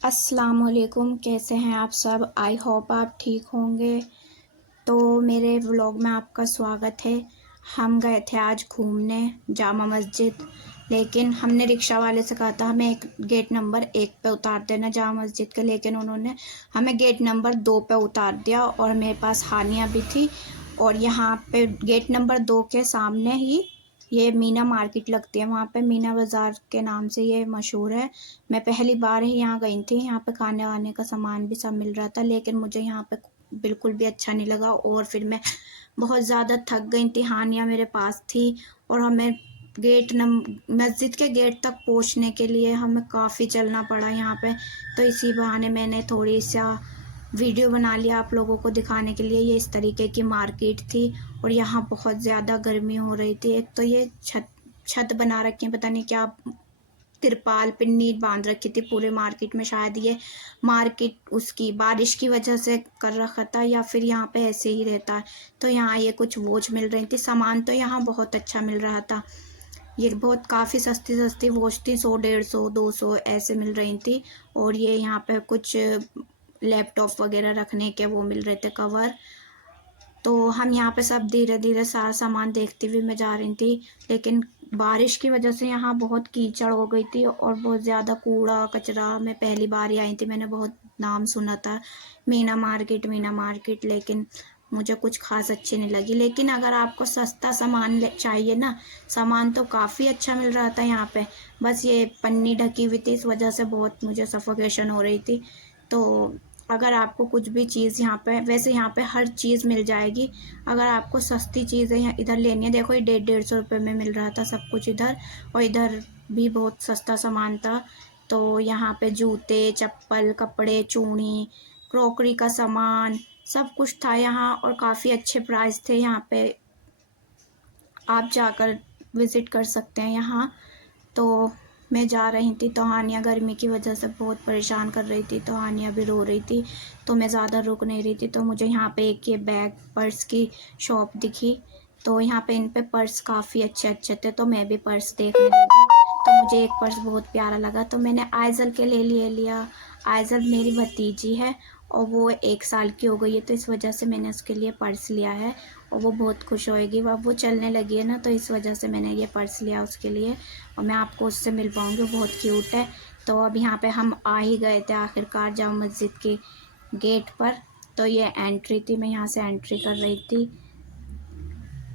अस्सलाम वालेकुम, कैसे हैं आप सब? आई होप आप ठीक होंगे। तो मेरे व्लॉग में आपका स्वागत है। हम गए थे आज घूमने जामा मस्जिद, लेकिन हमने रिक्शा वाले से कहा था हमें एक गेट नंबर 1 पे उतार देना जामा मस्जिद के, लेकिन उन्होंने हमें गेट नंबर 2 पे उतार दिया और मेरे पास हानिया भी थी। और यहाँ पे गेट नंबर 2 के सामने ही ये मीना मार्केट लगती है, वहाँ पे मीना बाज़ार के नाम से ये मशहूर है। मैं पहली बार ही यहाँ गई थी। यहाँ पे खाने वाने का सामान भी सब मिल रहा था, लेकिन मुझे यहाँ पे बिल्कुल भी अच्छा नहीं लगा और फिर मैं बहुत ज़्यादा थक गई थी। हानिया मेरे पास थी और हमें मस्जिद के गेट तक पहुँचने के लिए हमें काफ़ी चलना पड़ा यहाँ पे। तो इसी बहाने मैंने थोड़ी सा वीडियो बना लिया आप लोगों को दिखाने के लिए। ये इस तरीके की मार्केट थी और यहाँ बहुत ज़्यादा गर्मी हो रही थी। एक तो ये छत छत बना रखी है, पता नहीं क्या तिरपाल पिन्नी बांध रखी थी पूरे मार्केट में। शायद ये मार्केट उसकी बारिश की वजह से कर रखा था या फिर यहाँ पे ऐसे ही रहता है। तो यहाँ ये कुछ वॉच मिल रही थी, सामान तो यहाँ बहुत अच्छा मिल रहा था। ये बहुत काफ़ी सस्ती सस्ती वॉच थी, 100 150 200 ऐसे मिल रही थी। और ये यहाँ पे कुछ लैपटॉप वगैरह रखने के वो मिल रहे थे कवर। तो हम यहाँ पे सब धीरे धीरे सारा सामान देखती हुई मैं जा रही थी, लेकिन बारिश की वजह से यहाँ बहुत कीचड़ हो गई थी और बहुत ज़्यादा कूड़ा कचरा। मैं पहली बार ही आई थी, मैंने बहुत नाम सुना था मीना मार्केट, लेकिन मुझे कुछ खास अच्छी नहीं लगी। लेकिन अगर आपको सस्ता सामान चाहिए ना, सामान तो काफ़ी अच्छा मिल रहा था यहाँ पे। बस ये पन्नी ढकी हुई थी, इस वजह से बहुत मुझे सफोकेशन हो रही थी। तो अगर आपको कुछ भी चीज़ यहाँ पे, वैसे यहाँ पे हर चीज़ मिल जाएगी। अगर आपको सस्ती चीज़ें यहाँ इधर लेनी है, देखो ये 150 150 रुपये में मिल रहा था सब कुछ इधर, और इधर भी बहुत सस्ता सामान था। तो यहाँ पे जूते चप्पल कपड़े चूड़ी क्रॉकरी का सामान सब कुछ था यहाँ, और काफ़ी अच्छे प्राइस थे यहाँ पे। आप जाकर विज़िट कर सकते हैं यहाँ। तो मैं जा रही थी तो हानिया गर्मी की वजह से बहुत परेशान कर रही थी, तो हानिया भी रो रही थी। तो मैं ज़्यादा रुक नहीं रही थी, तो मुझे यहाँ पे एक ये बैग पर्स की शॉप दिखी। तो यहाँ पे इन पे पर्स काफ़ी अच्छे अच्छे थे, तो मैं भी पर्स देखने लगी। तो मुझे एक पर्स बहुत प्यारा लगा, तो मैंने आइज़ल के लिए लिया। आइज़ल मेरी भतीजी है और वो 1 साल की हो गई है, तो इस वजह से मैंने उसके लिए पर्स लिया है और वो बहुत खुश होएगी। अब वो चलने लगी है ना, तो इस वजह से मैंने ये पर्स लिया उसके लिए। और मैं आपको उससे मिल पाऊँगी, वो बहुत क्यूट है। तो अब यहाँ पे हम आ ही गए थे आखिरकार जामा मस्जिद की गेट पर। तो ये एंट्री थी, मैं यहाँ से एंट्री कर रही थी।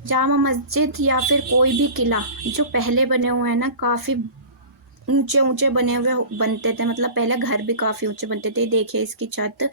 जामा मस्जिद या फिर कोई भी किला जो पहले बने हुए हैं ना, काफ़ी ऊंचे ऊंचे बनते थे। मतलब पहले घर भी काफ़ी ऊंचे बनते थे। देखिए इसकी छत,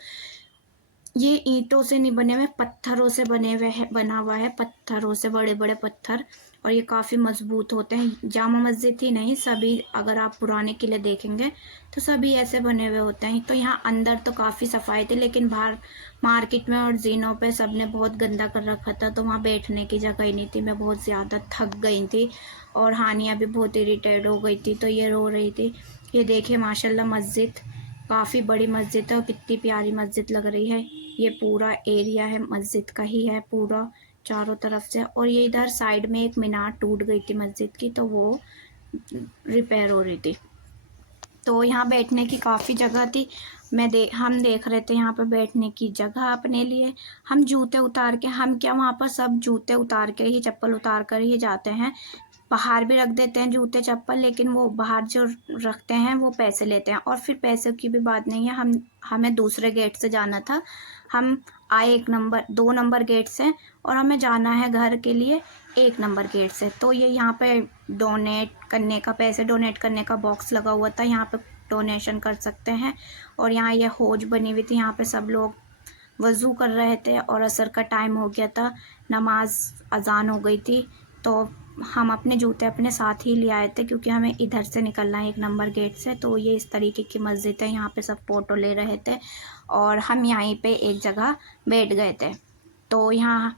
ये ईंटों से नहीं बने हुए, पत्थरों से बना हुआ है, पत्थरों से बड़े बड़े पत्थर। और ये काफ़ी मजबूत होते हैं। जामा मस्जिद ही नहीं, सभी अगर आप पुराने किले देखेंगे तो सभी ऐसे बने हुए होते हैं। तो यहाँ अंदर तो काफ़ी सफाई थी, लेकिन बाहर मार्केट में और जीनों पे सबने बहुत गंदा कर रखा था, तो वहाँ बैठने की जगह ही नहीं थी। मैं बहुत ज़्यादा थक गई थी और हानिया भी बहुत इरिटेट हो गई थी, तो ये रो रही थी। ये देखिए माशाल्लाह मस्जिद, काफ़ी बड़ी मस्जिद है और कितनी प्यारी मस्जिद लग रही है। ये पूरा एरिया है मस्जिद का ही है पूरा, चारों तरफ से। और ये इधर साइड में एक मीनार टूट गई थी मस्जिद की, तो वो रिपेयर हो रही थी। तो यहाँ बैठने की काफ़ी जगह थी। हम देख रहे थे यहाँ पे बैठने की जगह अपने लिए। हम जूते उतार के, हम क्या वहाँ पर सब जूते उतार के ही चप्पल उतार कर ही जाते हैं। बाहर भी रख देते हैं जूते चप्पल, लेकिन वो बाहर जो रखते हैं वो पैसे लेते हैं। और फिर पैसे की भी बात नहीं है, हमें दूसरे गेट से जाना था। हम आए 2 नंबर गेट से और हमें जाना है घर के लिए 1 नंबर गेट से। तो ये यहाँ पे पैसे डोनेट करने का बॉक्स लगा हुआ था, यहाँ पे डोनेशन कर सकते हैं। और यहाँ ये हौज बनी हुई थी, यहाँ पे सब लोग वज़ू कर रहे थे और असर का टाइम हो गया था, नमाज अजान हो गई थी। तो हम अपने जूते अपने साथ ही ले आए थे, क्योंकि हमें इधर से निकलना है 1 नंबर गेट से। तो ये इस तरीके की मस्जिद है, यहाँ पे सब फ़ोटो ले रहे थे और हम यहीं पे एक जगह बैठ गए थे। तो यहाँ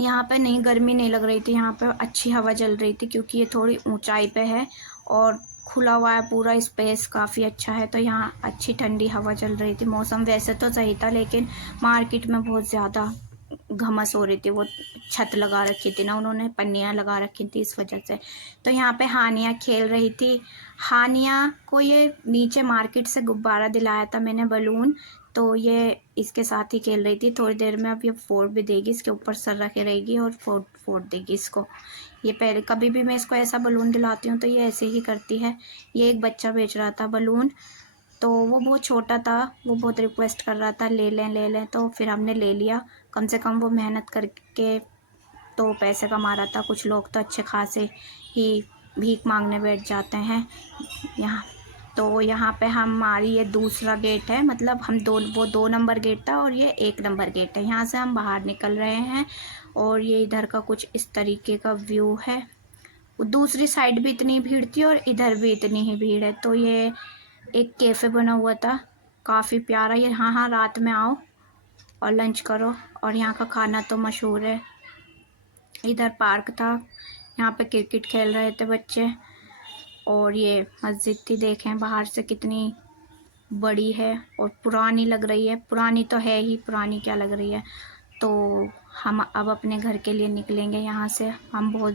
यहाँ पे नहीं, गर्मी नहीं लग रही थी, यहाँ पे अच्छी हवा चल रही थी, क्योंकि ये थोड़ी ऊंचाई पे है और खुला हुआ है पूरा स्पेस, काफ़ी अच्छा है। तो यहाँ अच्छी ठंडी हवा चल रही थी। मौसम वैसे तो सही था, लेकिन मार्केट में बहुत ज़्यादा घमस हो रही थी, वो छत लगा रखी थी ना उन्होंने, पन्नियाँ लगा रखी थी इस वजह से। तो यहाँ पे हानिया खेल रही थी। हानिया को ये नीचे मार्केट से गुब्बारा दिलाया था मैंने, बलून, तो ये इसके साथ ही खेल रही थी। थोड़ी देर में अब ये फोड़ भी देगी, इसके ऊपर सर रखे रहेगी और फोड़ देगी इसको। ये पहले कभी भी मैं इसको ऐसा बलून दिलाती हूँ तो ये ऐसे ही करती है। ये एक बच्चा बेच रहा था बलून, तो वो बहुत छोटा था, वो बहुत रिक्वेस्ट कर रहा था ले लें ले लें, तो फिर हमने ले लिया। कम से कम वो मेहनत करके तो पैसे कमा रहा था। कुछ लोग तो अच्छे खासे ही भीख मांगने बैठ जाते हैं यहाँ। तो यहाँ पे हमारी ये दूसरा गेट है, मतलब वो 2 नंबर गेट था और ये 1 नंबर गेट है। यहाँ से हम बाहर निकल रहे हैं और ये इधर का कुछ इस तरीके का व्यू है। दूसरी साइड भी इतनी भीड़ थी और इधर भी इतनी ही भीड़ है। तो ये एक कैफ़े बना हुआ था, काफ़ी प्यारा। ये हाँ, रात में आओ और लंच करो, और यहाँ का खाना तो मशहूर है। इधर पार्क था, यहाँ पे क्रिकेट खेल रहे थे बच्चे। और ये मस्जिद थी, देखें बाहर से कितनी बड़ी है और पुरानी लग रही है। पुरानी तो है ही, पुरानी क्या लग रही है। तो हम अब अपने घर के लिए निकलेंगे यहाँ से। हम बहुत